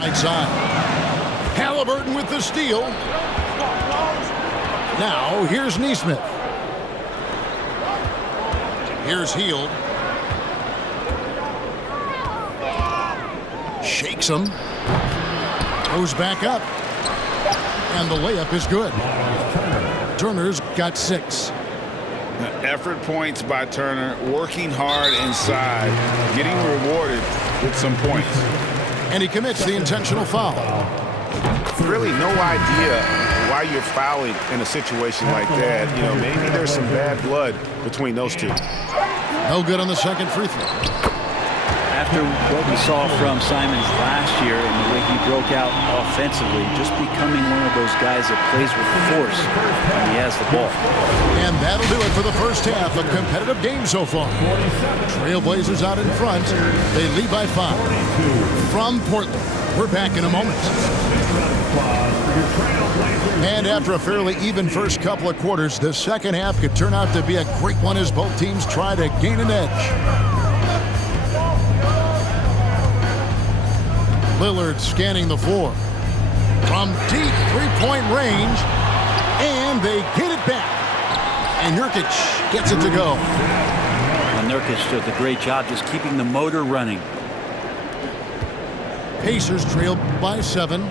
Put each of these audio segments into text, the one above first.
Right side. Halliburton with the steal. Now here's Nesmith. Here's Hield. Shakes him. Goes back up. And the layup is good. Turner's got 6. Effort points by Turner, working hard inside, getting rewarded with some points. And he commits the intentional foul. Really no idea why you're fouling in a situation like that. You know, maybe there's some bad blood between those two. No good on the second free throw. After what we saw from Simons last year and the way he broke out offensively, just becoming one of those guys that plays with force when he has the ball. And that'll do it for the first half. A competitive game so far. Trailblazers out in front. They lead by 5. From Portland, we're back in a moment. And after a fairly even first couple of quarters, the second half could turn out to be a great one as both teams try to gain an edge. Lillard scanning the floor. From deep three-point range. And they get it back. And Nurkic gets it to go. And Nurkic does a great job just keeping the motor running. Pacers trail by 7.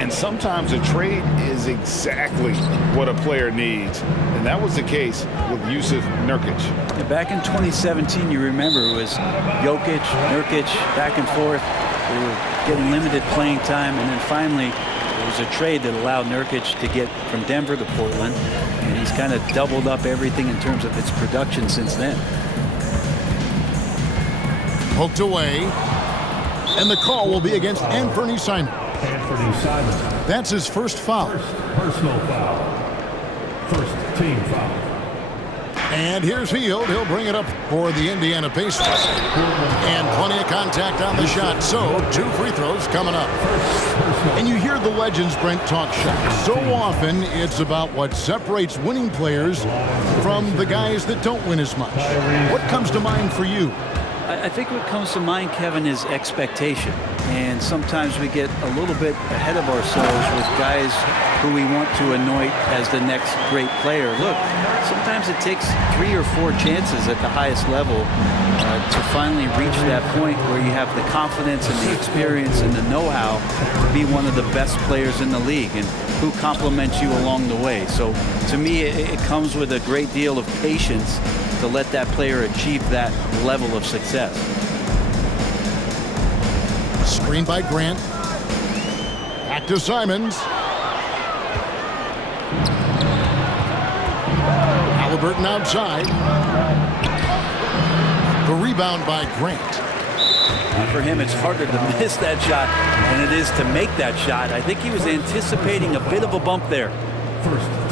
And sometimes a trade is exactly what a player needs. And that was the case with Jusuf Nurkic. Back in 2017, you remember, it was Jokic, Nurkic, back and forth. They were getting limited playing time, and then finally there was a trade that allowed Nurkic to get from Denver to Portland, and he's kind of doubled up everything in terms of its production since then. Poked away, and the call will be against Anthony Simons. That's his first foul. Personal foul. First team foul. And here's Hield. He'll bring it up for the Indiana Pacers. And plenty of contact on the shot. So 2 free throws coming up. And you hear the legends, Brent, talk shots. So often it's about what separates winning players from the guys that don't win as much. What comes to mind for you? I think what comes to mind, Kevin, is expectation. And sometimes we get a little bit ahead of ourselves with guys who we want to anoint as the next great player. Look, sometimes it takes 3 or 4 chances at the highest level to finally reach that point where you have the confidence and the experience and the know-how to be one of the best players in the league and who compliments you along the way. So to me, it comes with a great deal of patience to let that player achieve that level of success. Screen by Grant. Back to Simons. Halliburton outside. The rebound by Grant. For him, it's harder to miss that shot than it is to make that shot. I think he was anticipating a bit of a bump there.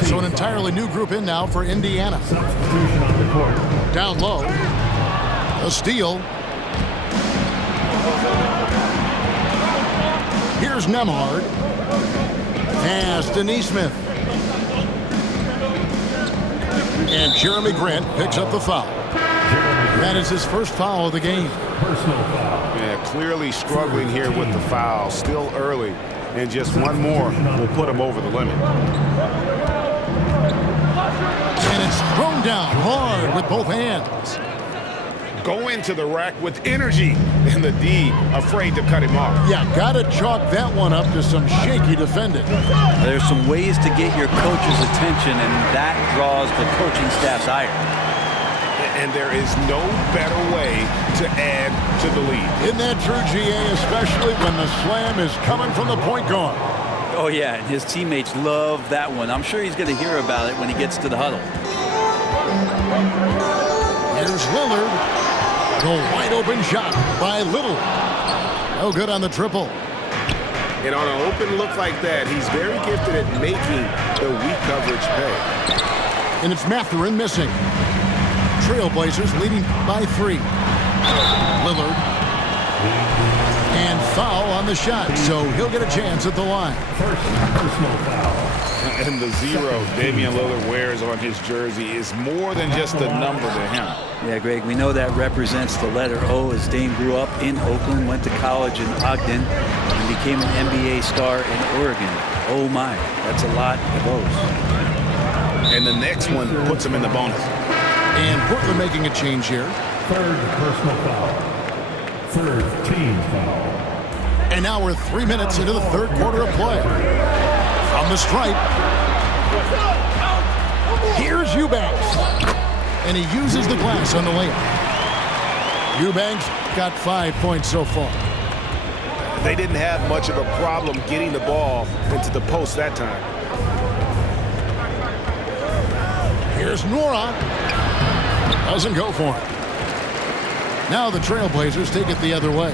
So an entirely new group in now for Indiana. Down low. A steal. Here's Nembhard. Pass to Nesmith. And Jeremy Grant picks up the foul. That is his first foul of the game. Personal foul. Yeah, clearly struggling here with the foul. Still early. And just one more will put him over the limit. And it's thrown down hard with both hands. Go into the rack with energy. And the D afraid to cut him off. Yeah, gotta chalk that one up to some shaky defending. There's some ways to get your coach's attention, and that draws the coaching staff's ire. And there is no better way to add to the lead. Isn't that true, GA, especially when the slam is coming from the point guard? Oh, yeah, and his teammates love that one. I'm sure he's going to hear about it when he gets to the huddle. Here's Lillard. The wide open shot by Little. No good on the triple. And on an open look like that, he's very gifted at making the weak coverage pay. And it's Mathurin missing. Trailblazers leading by 3. Lillard. And foul on the shot, so he'll get a chance at the line. First personal foul. And the 0 Damian Lillard wears on his jersey is more than just a number to him. Yeah, Greg, we know that represents the letter O, as Dame grew up in Oakland, went to college in Ogden, and became an NBA star in Oregon. Oh my, that's a lot of O's. And the next one puts him in the bonus. And Portland making a change here. Third personal foul. Third team foul. And now we're 3 minutes into the third quarter of play. From the stripe, here's Eubanks. And he uses the glass on the layup. Eubanks got 5 points so far. They didn't have much of a problem getting the ball into the post that time. Here's Nora. Doesn't go for it. Now the Trailblazers take it the other way.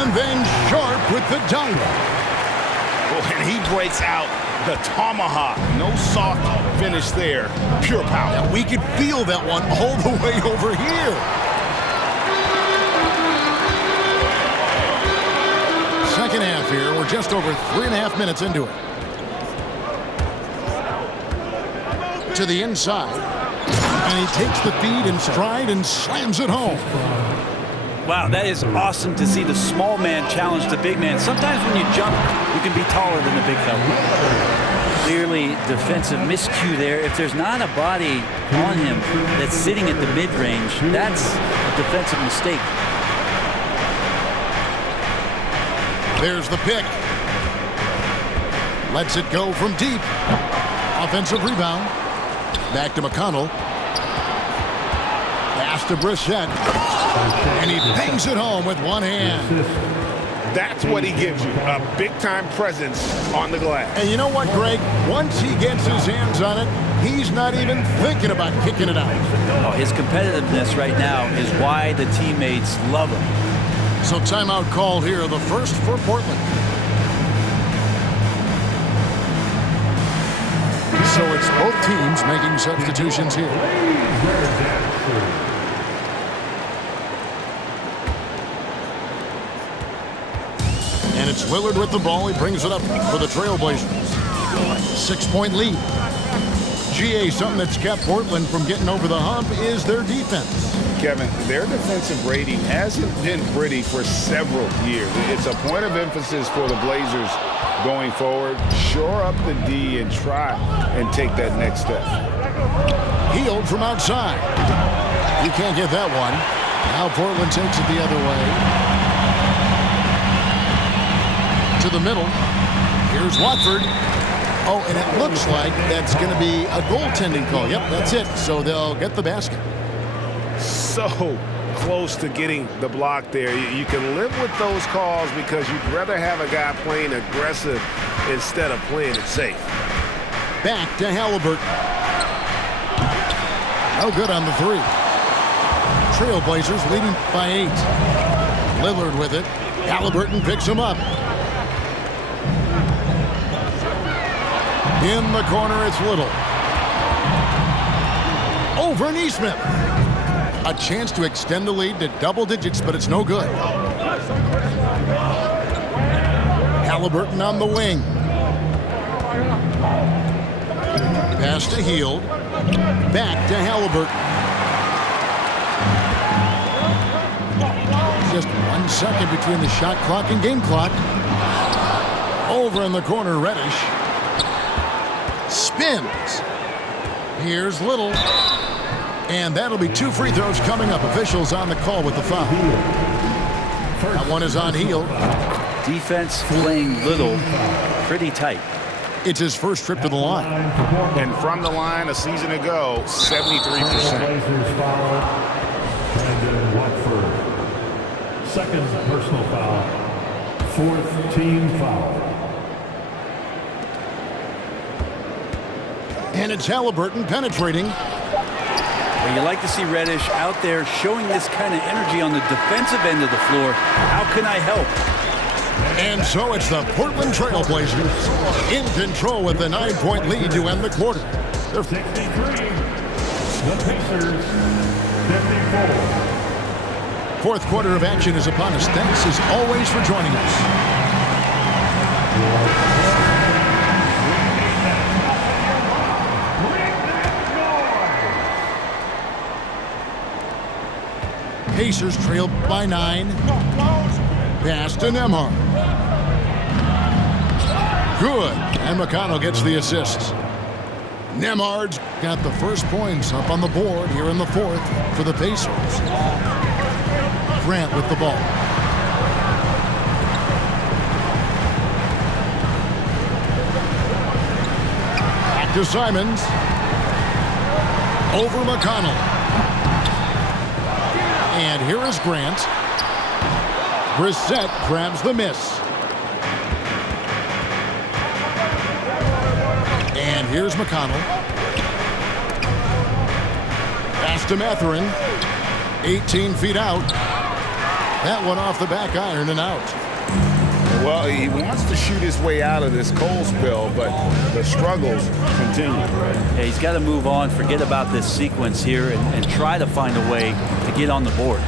And then Sharp with the dunk. Oh, and he breaks out the tomahawk. No soft finish there. Pure power. And we could feel that one all the way over here. Second half here. We're just over 3.5 minutes into it. To the inside. And he takes the feed in stride and slams it home. Wow, that is awesome to see the small man challenge the big man. Sometimes when you jump, you can be taller than the big fella. Clearly defensive miscue there. If there's not a body on him that's sitting at the mid-range, that's a defensive mistake. There's the pick. Lets it go from deep. Offensive rebound. Back to McConnell. Pass to Brissett. And he bangs it home with one hand. That's what he gives you, a big-time presence on the glass. And you know what, Greg? Once he gets his hands on it, he's not even thinking about kicking it out. Oh, his competitiveness right now is why the teammates love him. So timeout called here, the first for Portland. So it's both teams making substitutions here. And it's Lillard with the ball. He brings it up for the Trailblazers. 6-point lead. GA, something that's kept Portland from getting over the hump is their defense. Kevin, their defensive rating hasn't been pretty for several years. It's a point of emphasis for the Blazers going forward. Shore up the D and try and take that next step. Hield from outside. You can't get that one. Now Portland takes it the other way. To the middle. Here's Watford. Oh, and it looks like that's going to be a goaltending call. Yep, that's it. So they'll get the basket. So close to getting the block there. You can live with those calls because you'd rather have a guy playing aggressive instead of playing it safe. Back to Halliburton. No good on the three. Trailblazers leading by 8. Lillard with it. Halliburton picks him up. In the corner, it's Little. Over Neesmith. A chance to extend the lead to double digits, but it's no good. Halliburton on the wing. Pass to Hield. Back to Halliburton. Just 1 second between the shot clock and game clock. Over in the corner, Reddish. Spins. Here's Little. And that'll be 2 free throws coming up. Officials on the call with the foul. That one is on Hield. Defense playing Little pretty tight. It's his first trip to the line. And from the line a season ago, 73%. Blazers foul. Brandon Watford. Second personal foul. 4th team foul. And it's Halliburton penetrating. Well, you like to see Reddish out there showing this kind of energy on the defensive end of the floor. How can I help? And so it's the Portland Trailblazers in control with a 9-point lead to end the quarter. They're 63. The Pacers, 54. fourth quarter of action is upon us. Thanks as always for joining us. Pacers trail by 9. Pass to Nembhard. Good. And McConnell gets the assist. Nembhard's got the first points up on the board here in the fourth for the Pacers. Grant with the ball. Back to Simons. Over McConnell. And here is Grant. Brissett grabs the miss. And here's McConnell. Pass to Mathurin. 18 feet out. That one off the back iron and out. Well, he wants to shoot his way out of this cold spell, but the struggles continue. Yeah, he's got to move on, forget about this sequence here, and try to find a way to get on the board.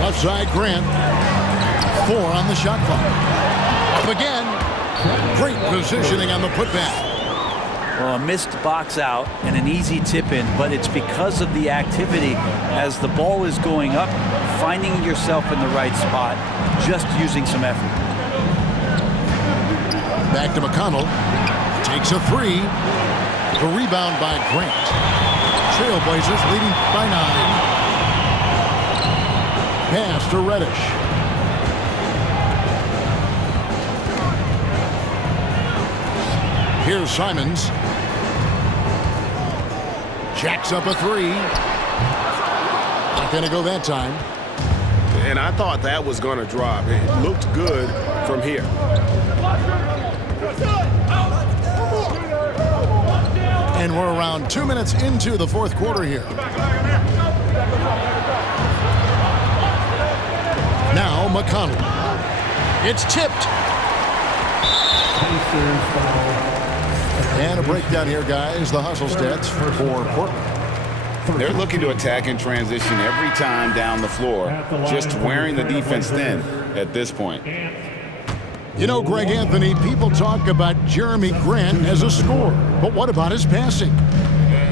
Left side, Grant. 4 on the shot clock. Up again. Great positioning on the putback. Well, a missed box out and an easy tip in, but it's because of the activity as the ball is going up, finding yourself in the right spot, just using some effort. Back to McConnell. Takes a 3. The rebound by Grant. Trailblazers leading by 9. Pass to Reddish. Here's Simons. Jacks up a 3. Not going to go that time. And I thought that was going to drop. It looked good from here. And we're around 2 minutes into the fourth quarter here. Now McConnell. It's tipped. And a breakdown here, guys. The hustle stats for Portland. They're looking to attack in transition every time down the floor, just wearing the defense thin at this point. You know, Greg Anthony, people talk about Jeremy Grant as a scorer, but what about his passing?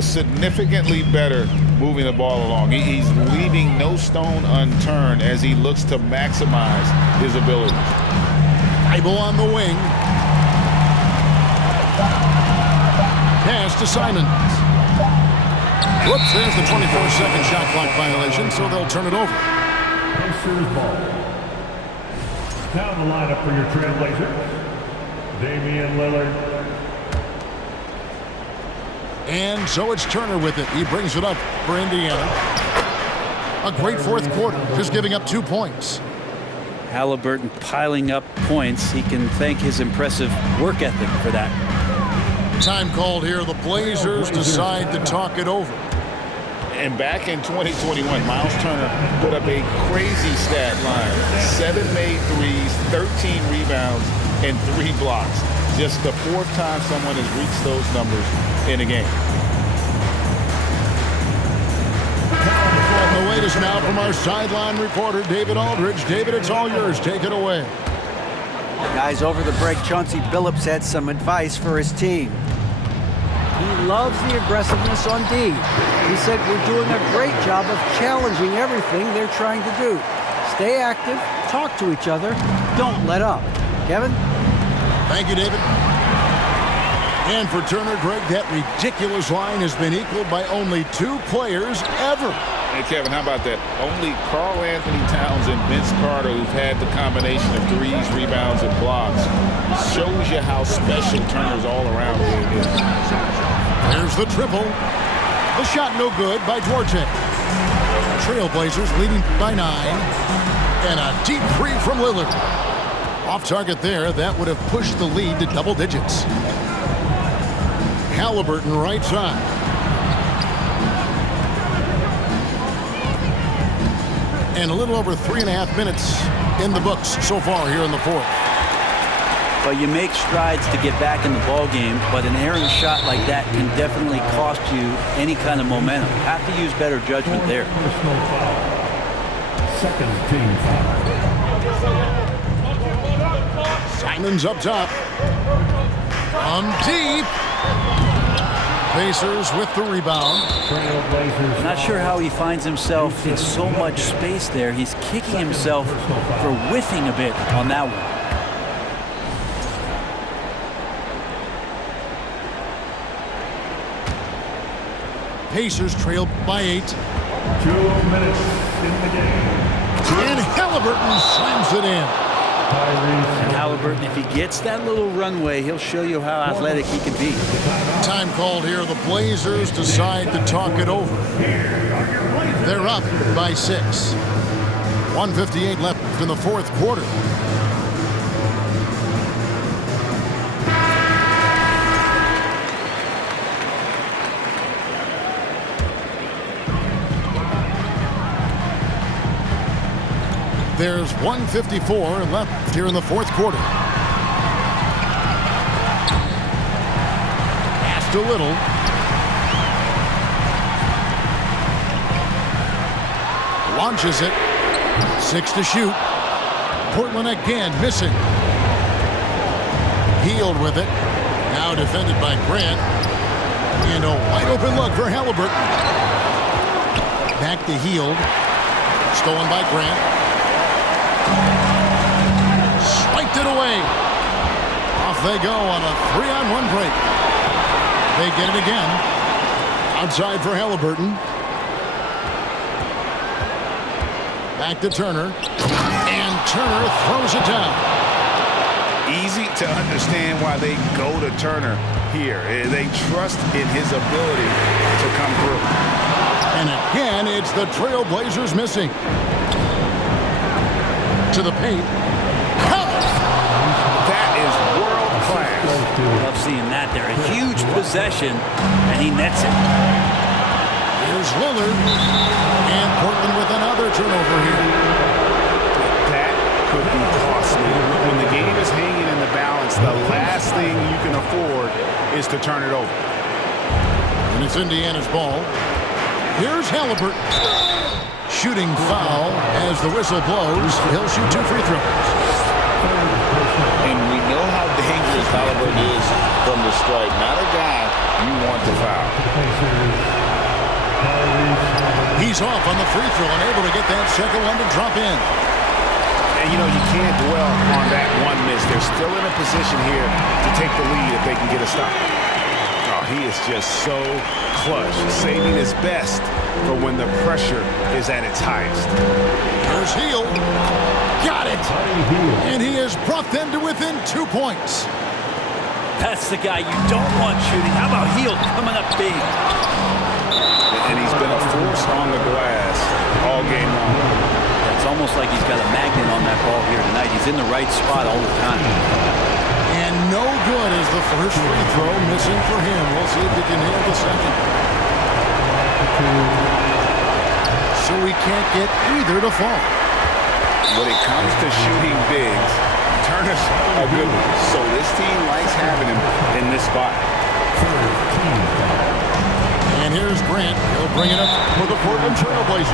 Significantly better moving the ball along. He's leaving no stone unturned as he looks to maximize his abilities. Thybulle on the wing. Pass to Simons. Whoops, there's the 24-second shot clock violation, so they'll turn it over. Pacers ball. Now the lineup for your Trailblazers. Damian Lillard. And so it's Turner with it. He brings it up for Indiana. A great fourth quarter, just giving up 2 points. Halliburton piling up points. He can thank his impressive work ethic for that. Time called here. The Blazers decide to talk it over. And back in 2021, Miles Turner put up a crazy stat line. 7 made threes, 13 rebounds, and 3 blocks. Just the 4th time someone has reached those numbers in a game. And the latest now from our sideline reporter, David Aldridge. David, it's all yours. Take it away. Guys, over the break, Chauncey Billups had some advice for his team. He loves the aggressiveness on D. He said, we're doing a great job of challenging everything they're trying to do. Stay active, talk to each other, don't let up. Kevin? Thank you, David. And for Turner, Greg, that ridiculous line has been equaled by only 2 players ever. Hey, Kevin, how about that? Only Karl Anthony Towns and Vince Carter, who've had the combination of threes, rebounds, and blocks, shows you how special Turner's all-around game is. There's the triple. The shot no good by Duarte. Trailblazers leading by 9. And a deep 3 from Lillard. Off target there. That would have pushed the lead to double digits. Halliburton right side. And a little over 3.5 minutes in the books so far here in the fourth. But you make strides to get back in the ball game, but an errant shot like that can definitely cost you any kind of momentum. Have to use better judgment there. Personal foul. Second team foul. Simons up top. From deep. Pacers with the rebound. Not sure how he finds himself in so much space there. He's kicking himself for whiffing a bit on that one. Pacers trail by 8. 2 minutes in the game. And Halliburton slams it in. And Halliburton, if he gets that little runway, he'll show you how athletic he can be. Time called here. The Blazers decide to talk it over. They're up by 6. 1:58 left in the fourth quarter. There's 1:54 left here in the fourth quarter. Passed a little. Launches it. 6 to shoot. Portland again missing. Hield with it. Now defended by Grant. And a wide open look for Halliburton. Back to Hield. Stolen by Grant. Swiped it away. Off they go on a 3-on-1 break. They get it again. Outside for Halliburton. Back to Turner. And Turner throws it down. Easy to understand why they go to Turner here. They trust in his ability to come through. And again, it's the Trailblazers missing. To the paint. That is world class. Love seeing that there. A huge possession, and he nets it. Here's Lillard. And Portland with another turnover here. That could be costly. When the game is hanging in the balance, the last thing you can afford is to turn it over. And it's Indiana's ball. Here's Halliburton. Shooting foul as the whistle blows. He'll shoot 2 free throws. And we know how dangerous Halliburton is from the stripe. Not a guy you want to foul. He's off on the free throw and able to get that second one to drop in. And you know, you can't dwell on that one miss. They're still in a position here to take the lead if they can get a stop. Oh, he is just so clutch, saving his best for when the pressure is at its highest. Here's Hield. Got it. And he has brought them to within 2 points. That's the guy you don't want shooting. How about Hield coming up big? And he's been a force on the glass all game long. It's almost like he's got a magnet on that ball here tonight. He's in the right spot all the time. And no good is the first free throw missing for him. We'll see if he can nail the second. So he can't get either to fall. When it comes to shooting bigs, Turner's a good one. So this team likes having him in this spot. And here's Grant. He'll bring it up for the Portland Trailblazers.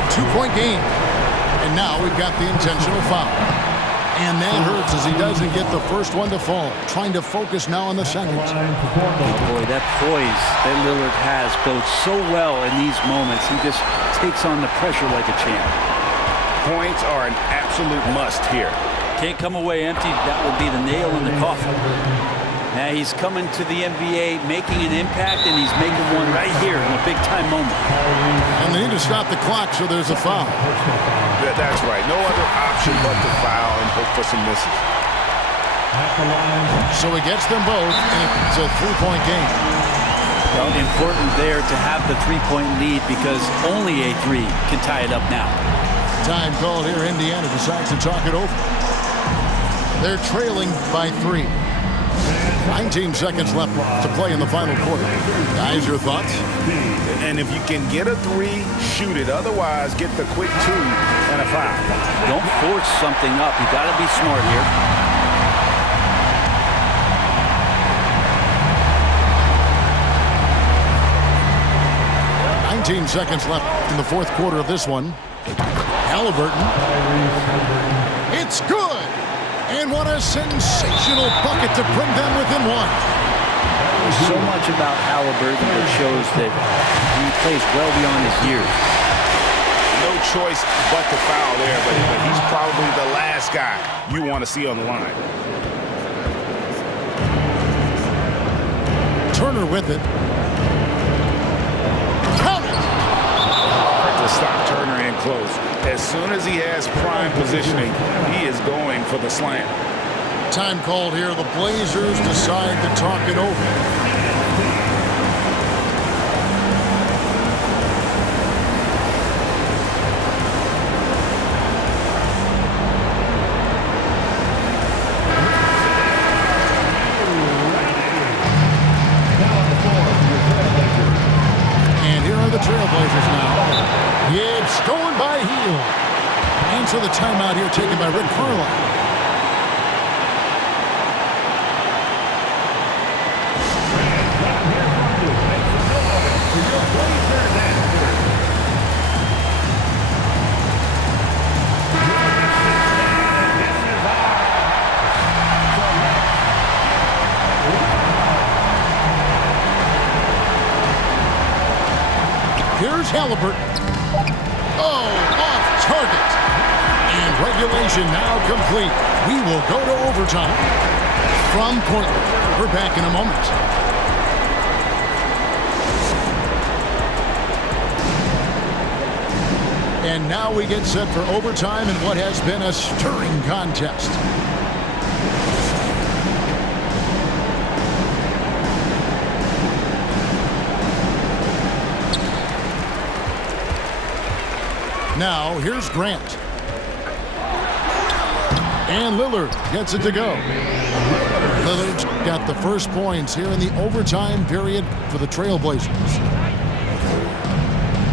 A 2-point game. And now we've got the intentional foul. And that hurts as he doesn't get the first one to fall. Trying to focus now on the second. Oh boy, that poise that Lillard has bodes so well in these moments. He just takes on the pressure like a champ. Points are an absolute must here. Can't come away empty. That will be the nail in the coffin. Now he's coming to the NBA, making an impact, and he's making one right here in a big-time moment. And they need to stop the clock, so there's a foul. That's right. No other option but to foul and hope for some misses. So he gets them both, and it's a 3-point game. Well, important there to have the 3-point lead because only a 3 can tie it up now. Time called here. Indiana decides to talk it over. They're trailing by 3. 19 seconds left to play in the final quarter. Guys, your thoughts? And if you can get a 3, shoot it. Otherwise, get the quick 2 and a foul. Don't force something up. You got to be smart here. Seconds left in the fourth quarter of this one. Halliburton It's good. And what a sensational bucket to bring them within one. There's so much about Halliburton that shows that he plays well beyond his years. No choice but to foul there, but he's probably the last guy you want to see on the line. Turner with it. Count it. To stop Turner in close. As soon as he has prime positioning, he is going for the slam. Time called here. The Blazers decide to talk it over. Trailblazers now. It's stolen by Hield. And so the timeout here taken by Rick Carlisle. Here's Halliburton. Oh, off target. And regulation now complete. We will go to overtime. From Portland, we're back in a moment. And now we get set for overtime in what has been a stirring contest. Now, here's Grant. And Lillard gets it to go. Lillard's got the first points here in the overtime period for the Trailblazers.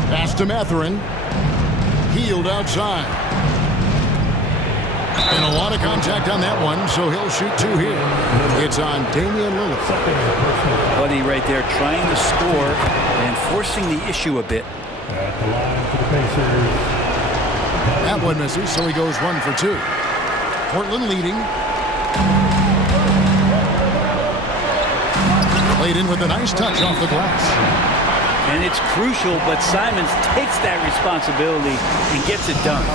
Pass to Mathurin. Hield outside. And a lot of contact on that one, so he'll shoot two here. It's on Damian Lillard. Buddy right there trying to score and forcing the issue a bit. At the line for the Pacers. That one misses, so he goes 1 for 2. Portland leading. Played in with a nice touch off the glass. And it's crucial, but Simons takes that responsibility and gets it done.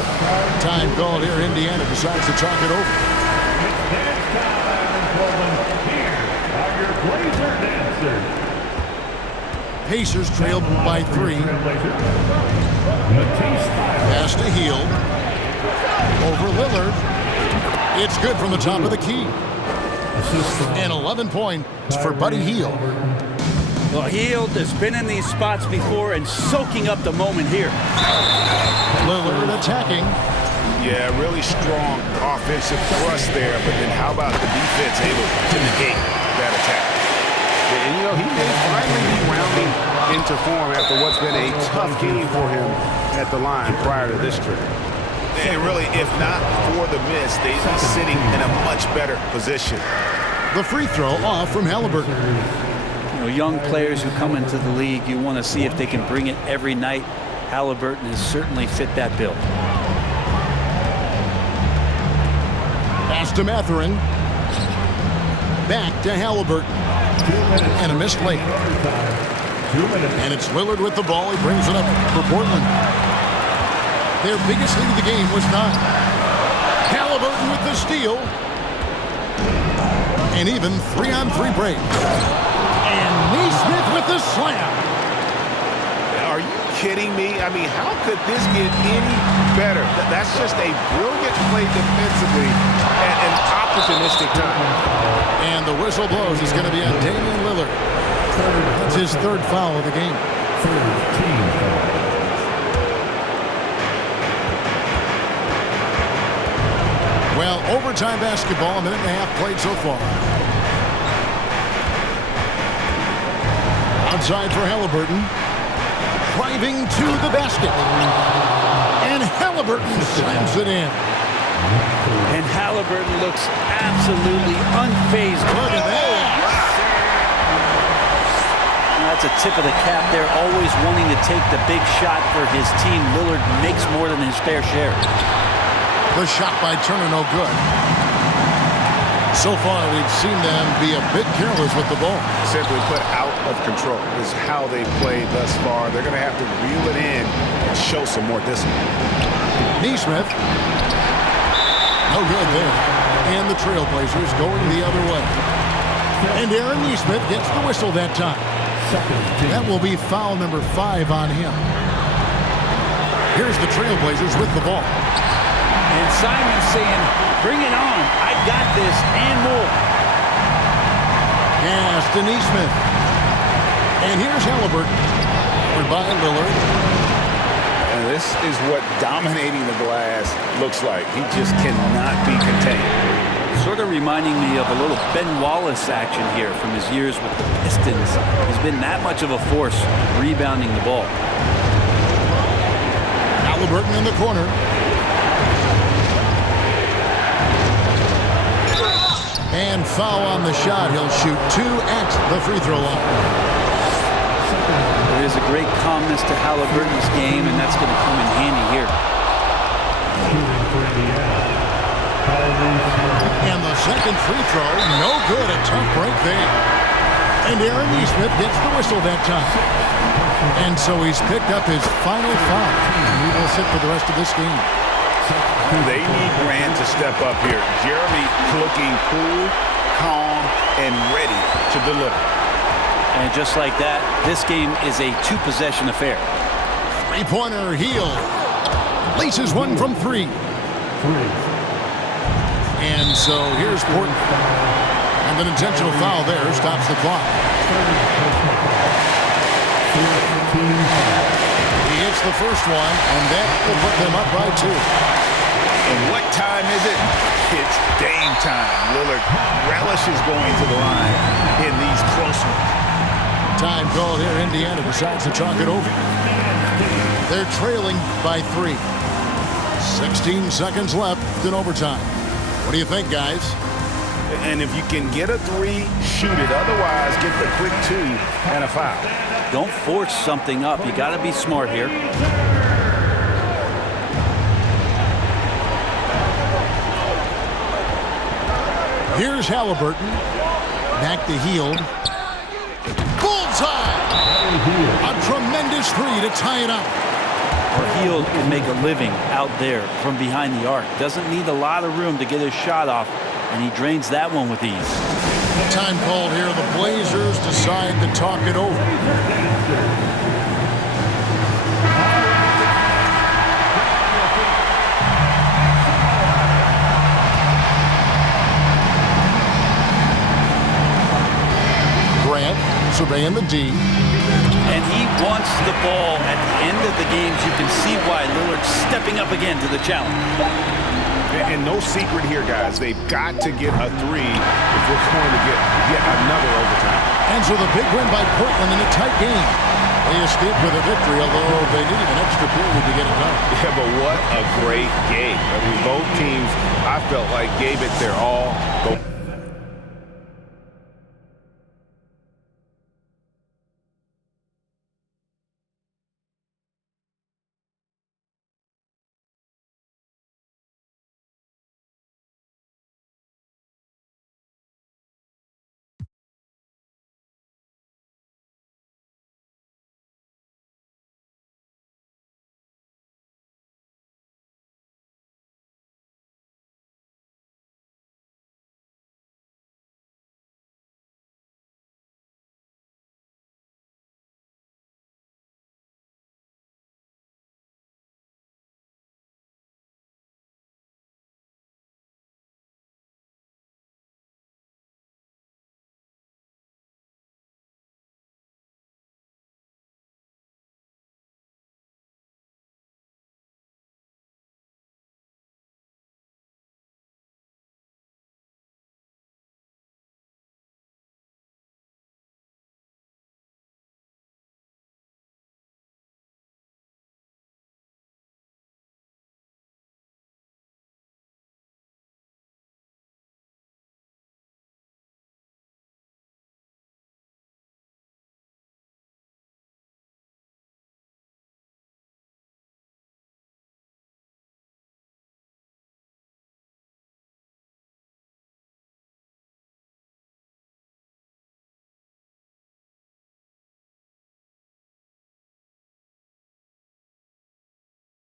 Time called here. Indiana decides to talk it over. Here are your Blazer dancers. Pacers trailed by 3. Pass to Hield. Over Lillard. It's good from the top of the key. And 11 points for Buddy Hield. Well, Hield has been in these spots before and soaking up the moment here. Lillard attacking. Yeah, really strong offensive thrust there, but then how about the defense able to negate that attack? And, you know, he may finally be rounding into form after what's been a tough game for him at the line prior to this trip. And really, if not for the miss, they'd be sitting in a much better position. The free throw off from Halliburton. You know, young players who come into the league, you want to see if they can bring it every night. Halliburton has certainly fit that bill. Pass to Mathurin. Back to Halliburton. And a missed layup. And it's Lillard with the ball. He brings it up for Portland. Their biggest lead of the game was 9. Halliburton with the steal. And even 3-on-3 break. And Neesmith with the slam. Are you kidding me? I mean, how could this get any better? That's just a brilliant play defensively at an opportunistic time. And the whistle blows. It's going to be on Damian Lillard. That's his 3rd foul of the game. Well, overtime basketball, a minute and a half played so far. Outside for Halliburton. Driving to the basket. And Halliburton slams it in. And Halliburton looks absolutely unfazed. Look at that. That's a tip of the cap there, always wanting to take the big shot for his team. Lillard makes more than his fair share. The shot by Turner, no good. So far, we've seen them be a bit careless with the ball. Simply put, out of control is how they've played thus far. They're going to have to reel it in and show some more discipline. Neesmith. No good there. And the Trailblazers going the other way. And Aaron Neesmith gets the whistle that time. That will be foul number 5 on him. Here's the Trailblazers with the ball. And Simon's saying, bring it on. I got this and more. Pass to Neesmith. And here's Halliburton. By Lillard. And this is what dominating the glass looks like. He just cannot be contained. Sort of reminding me of a little Ben Wallace action here from his years with the Pistons. He's been that much of a force rebounding the ball. Halliburton in the corner. And foul on the shot. He'll shoot 2 at the free throw line. There is a great calmness to Halliburton's game, and that's going to come in handy here. And the second free throw, no good. A tough break there. And Aaron Neesmith gets the whistle that time. And so he's picked up his final foul. He will sit for the rest of this game. They need Grant to step up here. Jeremy looking cool, calm, and ready to deliver. And just like that, this game is a 2-possession affair. Three-pointer, Hield. Laces one from 3. And so here's Portland. And an intentional foul there stops the clock. He hits the first one, and that will put them up by 2. And what time is it? It's game time. Lillard relishes going to the line in these close ones. Time called here. Indiana decides to chalk it over. They're trailing by 3. 16 seconds left in overtime. What do you think, guys? And if you can get a 3, shoot it. Otherwise, get the quick 2 and a foul. Don't force something up. You got to be smart here. Here's Halliburton. Back to Hield. Bullseye! A tremendous 3 to tie it up. Or Hield can make a living out there from behind the arc. Doesn't need a lot of room to get his shot off, and he drains that one with ease. Time called here. The Blazers decide to talk it over. Grant surveying the D. And he wants the ball at the end of the games. You can see why Lillard's stepping up again to the challenge. And no secret here, guys. They've got to get a 3 if we're going to get yet another overtime. And so the big win by Portland in a tight game. They escaped with a victory, although they needed an extra period to get it done. Yeah, but what a great game. I mean, both teams, I felt like, gave it their all.